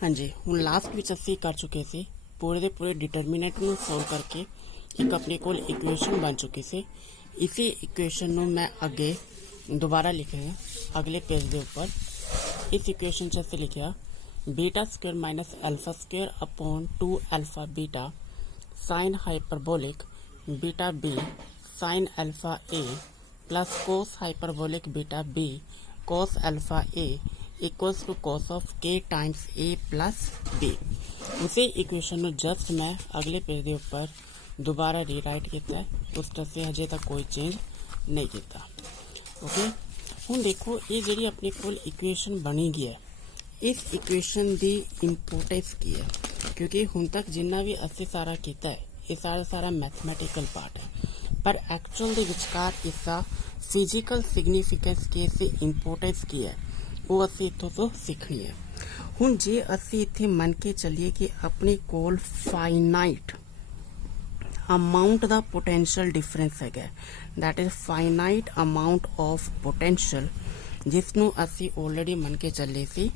हाँ जी, ਹੁਣ ਲਾਸਟ ਵਿੱਚ ਅਸੀਂ ਕਰ ਚੁੱਕੇ ਸੀ ਪੂਰੇ ਦੇ ਪੂਰੇ ਡਿਟਰਮੀਨੈਂਟ ਨੂੰ ਸੋਲਵ ਕਰਕੇ ਇੱਕ ਆਪਣੇ ਕੋਲ ਇਕੁਏਸ਼ਨ ਬਣ ਚੁੱਕੀ ਸੀ। ਇਸੇ ਇਕੁਏਸ਼ਨ ਨੂੰ ਮੈਂ ਅੱਗੇ ਦੁਬਾਰਾ ਲਿਖ ਰਿਹਾ ਅਗਲੇ ਪੇਜ ਦੇ ਉੱਪਰ। ਇਸ ਇਕੁਏਸ਼ਨ 'ਚ ਅਸੀਂ ਲਿਖਿਆ beta square minus alpha square upon 2 alpha beta sine hyperbolic beta B sine alpha A plus cos hyperbolic beta B cos alpha A equals to cos of के टाइम्स ए प्लस बी। उसी equation ਨੂੰ just मैं अगले page के उपर दोबारा rewrite किया है। उस तरह से हजे तक कोई चेंज नहीं किया। ओके, हुण देखो ये जी अपने कोल इक्वेशन बनी गई है। इस इक्वेशन की इंपोर्टेंस की है क्योंकि हुण तक जिन्ना भी असीं सारा किया है ये सारा मैथमैटिकल पार्ट है, पर एक्चुअल के विचकार इसका फिजिकल सिग्नीफिकेंस की इसकी इंपोर्टेंस की है वो असीं इत्थों तो सीखनी है। हुण जे असीं इत्थे मन के चलीए कि अपने कोल फाइनाइट अमाउंट का पोटेंशियल डिफरेंस है, that is finite amount of potential जिसनों असी ऑलरेडी मन के चले सी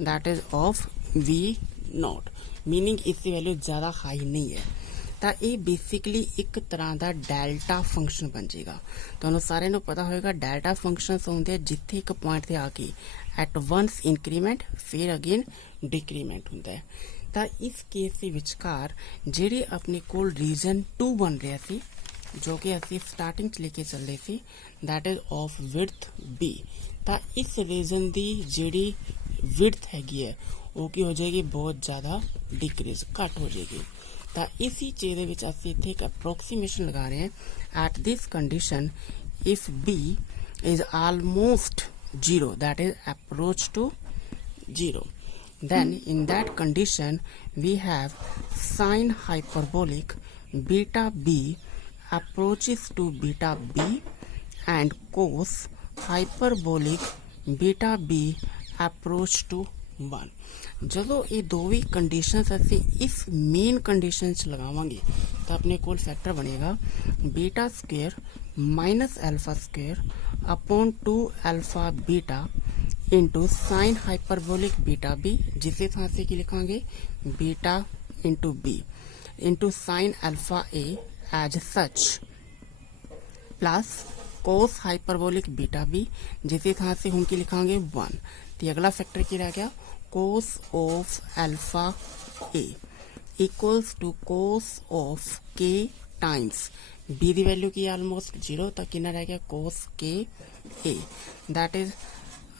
that is of V naught, meaning इसकी वैल्यू ज़्यादा हाई नहीं है। तो ये बेसिकली एक तरह का डेल्टा फंक्शन बन जाएगा। तो सारे नूं पता होगा डेल्टा फंक्शनस होंगे जिथे एक पॉइंट से आके एट वंस इंक्रीमेंट फिर अगेन डिक्रीमेंट होंदा है। तो इस केस के विचकार जिहड़े अपने कोल रीजन 2 बन रहा सी जो कि असी स्टार्टिंग च लेके चल रहे थे that is of width B. तो इस रीजन की जिहड़ी विड्थ हैगी है वो की हो जाएगी बहुत ज़्यादा डिक्रीज घट हो जाएगी। तो इसी चीज़ के विच असी इत्थे एक अप्रोक्सीमेशन लगा रहे हैं at this condition if B is almost zero that is approach to zero, then in that condition we have sine hyperbolic beta b approaches to beta b and cos hyperbolic beta b approach to 1। ਜਦੋਂ ਇਹ ਦੋਵੇਂ conditions ਅਸੀਂ ਇਸ main condition 'ਚ ਲਗਾਵਾਂਗੇ ਤਾਂ ਆਪਣੇ ਕੋਲ ਫੈਕਟਰ ਬਣੇਗਾ beta square minus alpha square upon 2 alpha beta into sine hyperbolic beta b, जिसे थां से की लिखांगे beta into b into sine alpha a as such plus cos hyperbolic beta b जिसे थां से हम की लिखांगे 1। तो अगला फैक्टर की रह गया cos of alpha A equals to cos of के टाइम्स बी की वैल्यू की ऑलमोस्ट जीरो, तो कितना रह गया cos k a. That is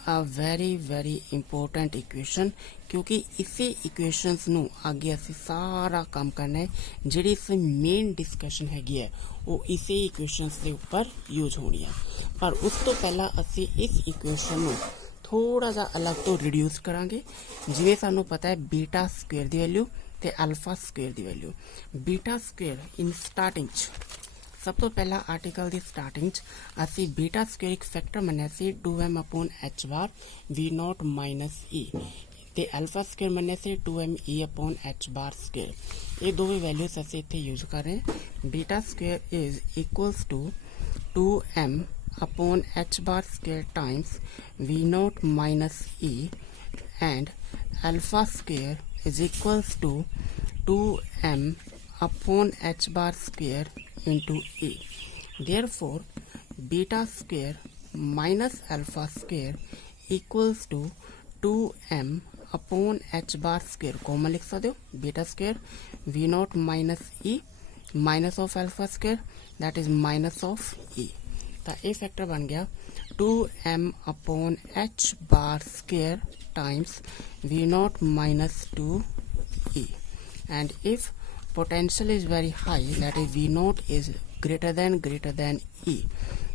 a very important equation क्योंकि इसी इक्वेशनस नू आगे असी सारा काम करना है। जिहड़ी इस मेन डिस्कशन हैगी है वो इसी इक्वेशनस के उपर यूज होनी है। पर उस तो पहला असी इस इक्वेशन नू थोड़ा जा अलग तो रिड्यूस करांगे। जिवें सानू पता है बीटा स्क्वेयर की वैल्यू ते अल्फा स्क्वेयर की value. Beta square in starting सब तो पहला आर्टिकल की स्टार्टिंग असी बीटा स्क्वेयर एक फैक्टर मन्निया सी 2m upon H bar V naught minus E ते अल्फा स्क्वेयर मन्निया सी 2m E upon H bar square. ये दो वैल्यूज असी इत्थे यूज कर रहे हैं। Beta square is equals to 2m upon H bar square times we naught minus E and alpha square is equals to 2m upon H bar square into a। therefore beta square minus alpha square equals to 2m upon h bar square common लिख सकते हो beta square v not minus e minus of alpha square that is minus of e। तो ये factor बन गया 2m upon h bar square times v not minus 2e and if potential is very high that is v naught is greater than e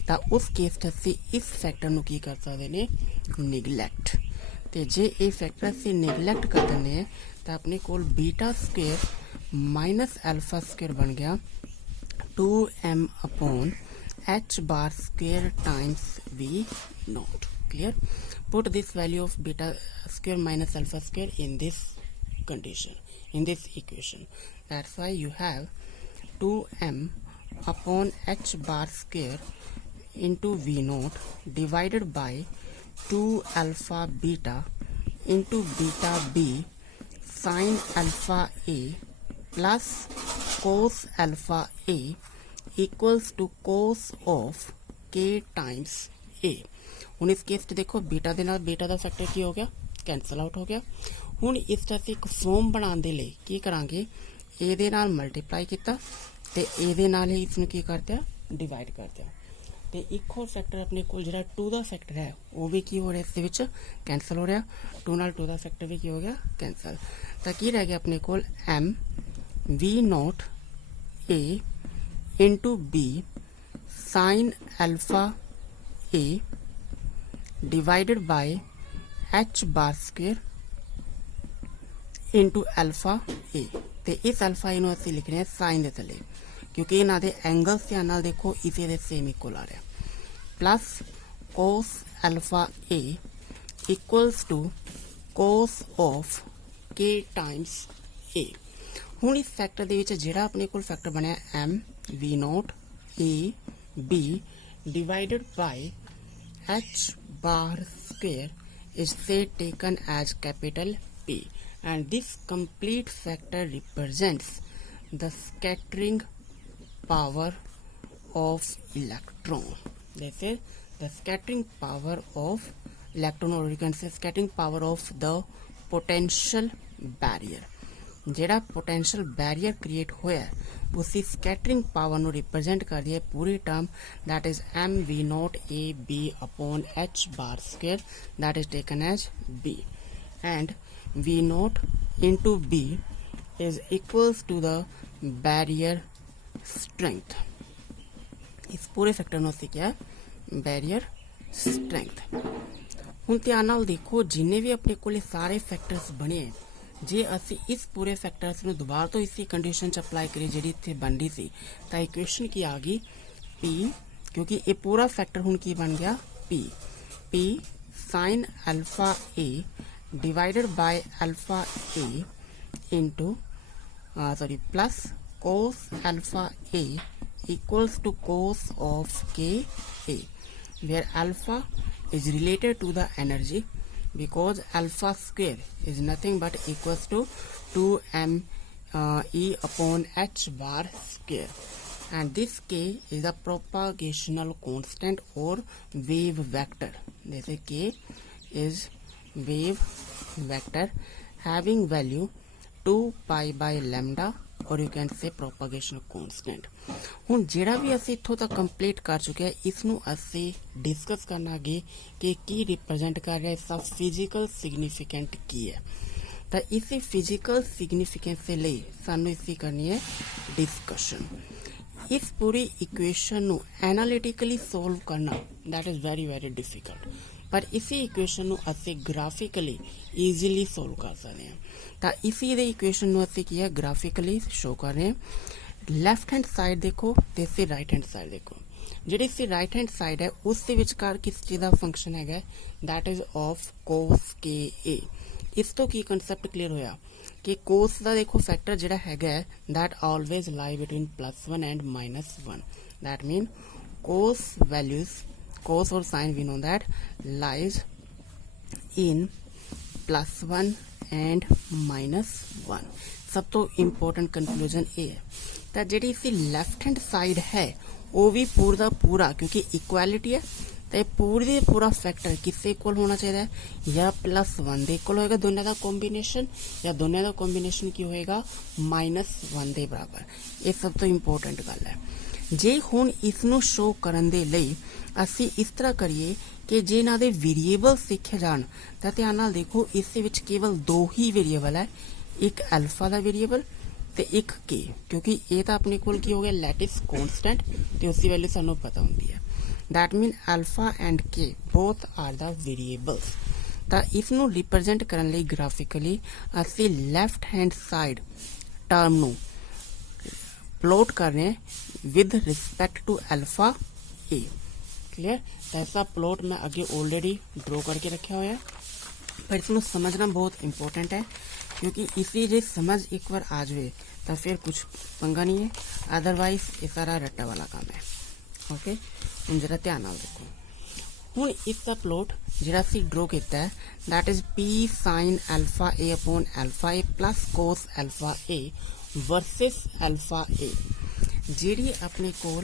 ਤਾਂ उस case असी इस factor ਨੂੰ ਕੀ ਕਰ ਸਕਦੇ ਨੇ ਨਿਗਲੈਕਟ। ਤੇ ਜੇ ਇਹ फैक्टर ਅਸੀਂ ਨਿਗਲੈਕਟ ਕਰ ਦਿੰਦੇ ਹਾਂ ਤਾਂ ਆਪਣੇ ਕੋਲ beta square minus alpha square बन गया 2m upon h bar square times v naught। Clear? Put this value of beta square minus alpha square in this condition in this equation। that's why you have 2m upon h bar square into v naught divided by 2 alpha beta into beta B sine alpha A plus cos alpha A equals to cos of के times A. हुण इस case देखो beta दे नाल beta दा factor की हो गया, cancel out हो गया। हुण इस तरह से एक फॉर्म बनाने दे लई की करांगे, ए दे नाल मल्टीप्लाई किया ते ए दे नाल ही इसनूं की कर दिया, डिवाइड कर दिया। ते एक होर फैक्टर अपने कोल जिहड़ा 2 दा फैक्टर है वो भी की हो रहा इस दे विच कैंसल हो रहा, 2 नाल 2 दा फैक्टर भी की हो गया कैंसल। तो की रह गया अपने कोल m V naught a into b sine alpha a divided by H bar square into alpha a. तो इस अल्फा ए असीं लिख रहे हैं साइन के थले, क्योंकि इन्हां दे एंगल्स ध्यान नाल देखो इसे दे सेम इक्वल आ रहा, plus cos alpha A equals to cos of के टाइम्स ए। हुण इस फैक्टर दे विच जिहड़ा अपने कोल फैक्टर बनया M V naught A B divided by H bar square is say taken as capital P, and this complete factor represents the scattering power of electron. This is the scattering power of electron, or you can say scattering power of the potential barrier. ਜਿਹੜਾ potential barrier create होया उसी scattering power ਨੂੰ represent कर दिया पूरी term, that is M V naught A B upon H bar square, that is taken as B, and V naught into B is equals to the barrier strength. इस पूरे factor ਨੂੰ ਅਸੀਂ ਕਿਹਾ barrier strength. ਹੁਣ ਧਿਆਨ ਨਾਲ ਦੇਖੋ ਜਿੰਨੇ ਵੀ ਆਪਣੇ ਕੋਲੇ ਸਾਰੇ फैक्टर्स बने, जे असी इस पूरे फैक्टर्स में दोबारा तो इसी कंडीशन च अप्लाई करिए जी इतने बन रही थी, तो इक्वेशन की आ गई पी, क्योंकि ये पूरा फैक्टर हुण की बन गया P, P sine alpha a divided by alpha a into sorry plus cos alpha A equals to cos of k a, where alpha is related to the energy, because alpha square is nothing but equals to 2m e upon h bar square, and this k is the propagational constant or wave vector. This k is wave vector having value 2 pi by lambda, or you can say propagation constant. ਹੁਣ ਜਿਹੜਾ ਵੀ ਅਸੀਂ ਇੱਥੋਂ ਤੱਕ complete ਕਰ ਚੁੱਕੇ ਹਾਂ ਇਸ ਨੂੰ ਅਸੀਂ ਡਿਸਕਸ ਕਰਨਾ ਅੱਗੇ ਕਿ ਕੀ ਰਿਪਰੈਜ਼ੈਂਟ ਕਰ ਰਿਹਾ, ਇਸਦਾ ਫਿਜ਼ੀਕਲ ਸਿਗਨੀਫੀਕੈਂਟ ਕੀ ਹੈ। ਤਾਂ ਇਸੇ ਫਿਜ਼ੀਕਲ ਸਿਗਨੀਫੀਕੈਂਸ ਦੇ ਲਈ ਸਾਨੂੰ ਇਸਦੀ ਕਰਨੀ ਹੈ ਡਿਸਕਸ਼ਨ। ਇਸ ਪੂਰੀ ਇਕੁਏਸ਼ਨ ਨੂੰ ਐਨਾਲਿਟਿਕਲੀ ਸੋਲਵ ਕਰਨਾ that is very very difficult, पर इसी इक्वेशन ਨੂੰ ਅਸੀਂ ਗ੍ਰਾਫਿਕਲੀ ਈਜ਼ੀਲੀ ਸੋਲਵ ਕਰ ਸਕਦੇ ਹਾਂ। ਤਾਂ ਇसी ਦੇ ਇਕੁਏਸ਼ਨ ਨੂੰ ਅਸੀਂ ਕੀ ਹੈ ਗ੍ਰਾਫਿਕਲੀ ਸ਼ੋ ਕਰ ਰਹੇ ਹਾਂ। ਲੈਫਟ हैंड साइड देखो ਤੇ ਇਸੇ राइट हैंड साइड देखो, ਜਿਹੜੀ ਇਸੇ राइट हैंड साइड है ਉਸ ਦੇ ਵਿਚਕਾਰ ਕਿਸ ਚੀਜ਼ ਦਾ ਫੰਕਸ਼ਨ ਹੈਗਾ, दैट इज ऑफ cos के a। ਇਸ ਤੋਂ ਕੀ ਕਨਸੈਪਟ ਕਲੀਅਰ ਹੋਇਆ कि cos ਦਾ देखो फैक्टर ਜਿਹੜਾ ਹੈਗਾ that always lie between +1 and -1, that mean cos values, cos और sin we know that lies in +1 and -1। सब तो इंपॉर्टेंट कंक्लूजन ये है। तो जी इसी लैफ्ट हैंड साइड है वो भी पूरा पूरा क्योंकि इक्वालिटी है तो पूरी पूरा फैक्टर किससे इक्वल होना चाहिए, या +1 के इक्वल होएगा दोनों का कॉम्बीनेशन, या दोनों का कॉम्बीनेशन की होएगा -1 के बराबर। ये सब तो इंपॉर्टेंट गल है। जे हुण इसनूं शो करन दे लई असी इस तरह करिए कि जे इन्हां दे वेरीएबल्स लिखे जाण तां ध्यान नाल देखो इस दे विच केवल 2 ही वेरीएबल है, एक अल्फा दा वेरीएबल ते एक के, क्योंकि ये तो अपने कोल की हो गया लैटिस कॉन्स्टेंट ते उसकी वैल्यू सानू पता होंदी है, that mean alpha and K both are the variables. तो इसनूं रिप्रेजेंट करन लई ग्राफिकली असी लैफ्ट हैंड साइड टर्म नूं प्लॉट कर रहे हैं with respect to alpha A. Clear? तो ऐसा प्लॉट मैं आगे ऑलरेडी ड्रॉ करके रखा हुआ है, पर इसमें समझना बहुत इंपॉर्टेंट है क्योंकि इसी जे समझ एक बार आ जाए तो फिर कुछ पंगा नहीं है, अदरवाइज ये सारा रट्टा वाला काम है। ओके, हम जरा ध्यान नाल देखो। ਹੁਣ ਇਸ ਦਾ ਪਲੋਟ ਜਿਹੜਾ ਅਸੀਂ ਡਰਾ ਕੀਤਾ ਹੈ that is p sin alpha a upon alpha a plus cos alpha a versus alpha a। ਜਿਹੜੀ ਆਪਣੇ ਕੋਲ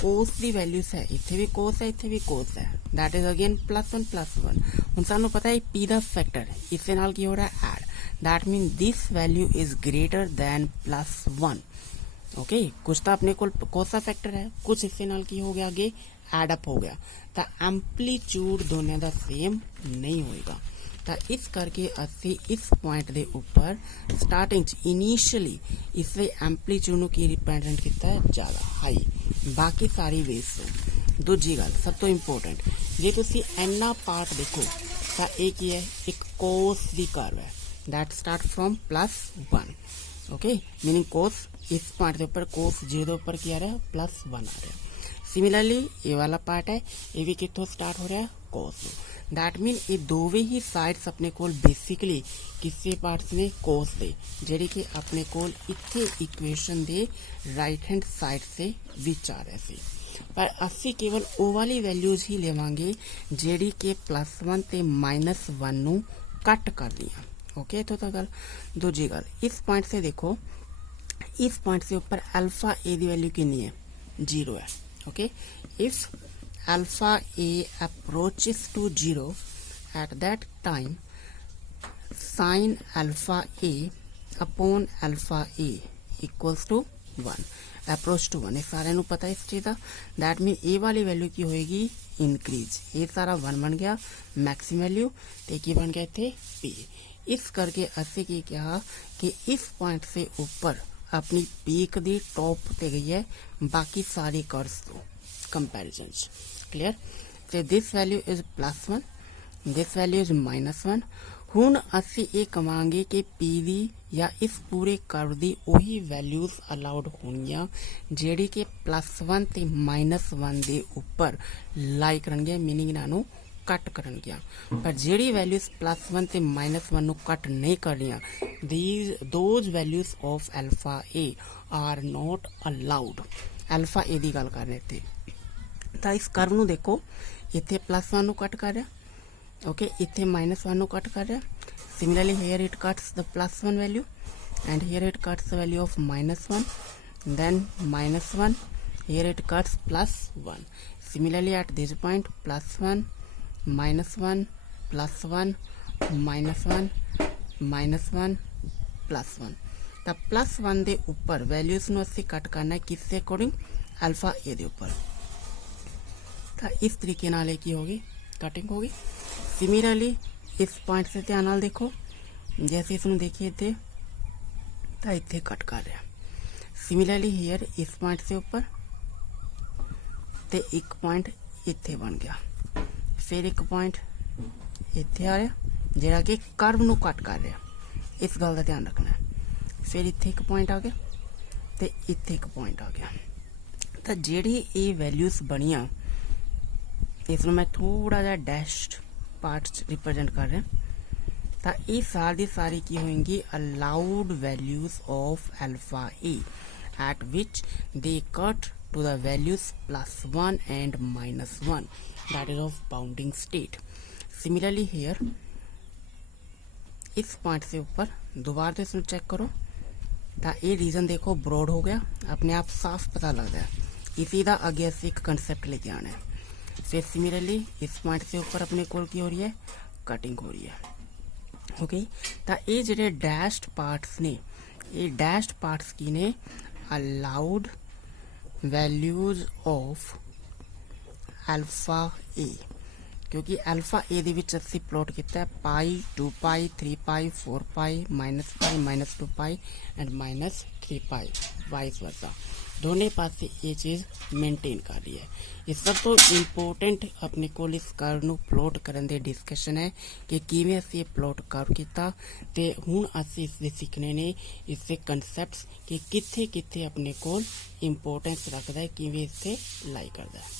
cos ਦੀ ਵੈਲਿਊਸ ਹੈ, ਇੱਥੇ ਵੀ cos ਹੈ, ਇੱਥੇ ਵੀ cos ਹੈ, that is again +1 +1। ਹੁਣ ਸਾਨੂੰ ਪਤਾ ਹੈ p ਦਾ ਫੈਕਟਰ, ਇਸ ਦੇ ਨਾਲ ਕੀ ਹੋ ਰਿਹਾ ਹੈ ਐਡ, that means this value is greater than +1। Okay कुछ तो अपने को cos का फैक्टर है, कुछ इससे नाल की हो गया आगे एड अप हो गया, तो एम्पलीट्यूड दोनों का सेम नहीं होएगा। तो इस करके असी इस पॉइंट के ऊपर स्टार्टिंग इनिशियली इससे एम्पलीट्यूड की रिप्रेजेंट किया ज़्यादा हाई, बाकी सारी वेव्स से। दूजी गल सब तो इंपोर्टेंट, जे तुसी इन्ना पार्ट देखो तो ये की है, एक कोस की कर्व है that start from +1। Okay meaning cos इस पार्ट के ऊपर कोस 0 ऊपर क्या आ रहा है +1 आ रहा है। सिमिलरली ये वाला पार्ट है, ये भी कितों स्टार्ट हो रहा है कोस। दैट मीन ये दोवें ही साइड्स अपने कोल बेसिकली किसी पार्ट्स ने कोस दे, जेडी कि अपने कोल इत्थे इक्वेशन दे राइट हैंड साइड से विच आ रहे थे, पर असी केवल वो वाली वैल्यूज ही लेवांगे जेडी कि +1 ते -1 नू कट कर दिया। ओके तो गल दूजी गल इस पॉइंट से देखो, इस पॉइंट से ऊपर अल्फा ए की वैल्यू कितनी है 0 है। Okay if alpha A approaches to 0 at that time sine alpha A upon alpha A equals to 1, approach to 1। सारे नू पता है इस चीज़ का, दैट मीन ए वाली वैल्यू की होएगी इनक्रीज, ये सारा 1 बन गया मैक्सिमम वैल्यू, तो की बन गया इतने पी। इस करके असी की कहा कि इस पॉइंट से ऊपर अपनी पीक दी टॉप पे गई है, बाकी सारी कर्व्स तो कंपैरिजन क्लियर। तो this value is +1, this value is -1। हुण असी ये कहांगे कि पी दी या इस पूरे कर्व दी वही वैल्यूज अलाउड होनियां जेड़ी कि +1 ते -1 दे ऊपर लाई करनगियां, मीनिंग इन्हां कट करनगियां। पर जेड़ी वैल्यूज +1 ते -1 नू कट नहीं करनियां, those values of alpha a are not allowed. Alpha a दी गल कर रहे थे, तो इस कर्व नू देखो, इत्थे +1 नू कट कर रहा, ओके इत्थे -1 नू कट कर रहा। Similarly here it cuts the +1 value and here it cuts the value of -1, then -1, here it cuts +1। Similarly at this point +1 -1 +1 -1 -1 +1। तो +1 दे ऊपर वैल्यूज नू असी कट करना है किस अकॉर्डिंग अल्फा ए दे ऊपर। तो इस तरीके नाल की होगी कटिंग होगी। सिमिलरली इस पॉइंट से ध्यान नाल देखो, जैसे इसनू देखिए इत्थे तो इत्थे कट कर रहा। सिमिलरली हियर इस पॉइंट से ऊपर ते एक पॉइंट इत्थे बन गया, फिर एक पॉइंट इत्थे आ रहा जिहड़ा कि कर्व नू कट कर रहा, इस गल का ध्यान रखना है। फिर इत्थे एक पॉइंट आ गया ते इत्थे एक पॉइंट आ गया। तो जिहड़ी ये वैल्यूज बनियां, इसनू मैं थोड़ा जा डैश्ड पार्ट्स रिप्रेजेंट कर रहा, तो ये सारी सारी की होंगी allowed values of alpha A eight which they cut to the values +1 and -1, that is of bounding state. Similarly here इस पॉइंट से ऊपर दोबारा से इसमें चेक करो, तो ये रीजन देखो ब्रॉड हो गया, अपने आप साफ पता लगता है। इसी का अगे अस एक कंसेप्ट लेके आना है। फिर सिमिलरली इस पॉइंट से ऊपर अपने को की हो रही है कटिंग हो रही है। ओके तो ये जो डैश्ड पार्ट्स ने, ये डैश्ड पार्ट्स की ने अलाउड वैल्यूज ऑफ अल्फा ए, क्योंकि अल्फा ए दे विच असी प्लॉट किया पाई 2π 3π 4π -π -2π एंड -3π वाइस वर्सा, दोनों पासे ये चीज़ मेनटेन कर रही है। ये सब तो इंपोर्टेंट अपने को इस कर्व नू प्लॉट करने दे डिस्कशन है कि किवें असी ये प्लॉट कर किया, ते हुण असी इसदे सीखने ने इससे कंसैप्ट्स कि कित्थे कित्थे अपने को इंपोर्टेंस रखता है, किवें इसे लाई करता है।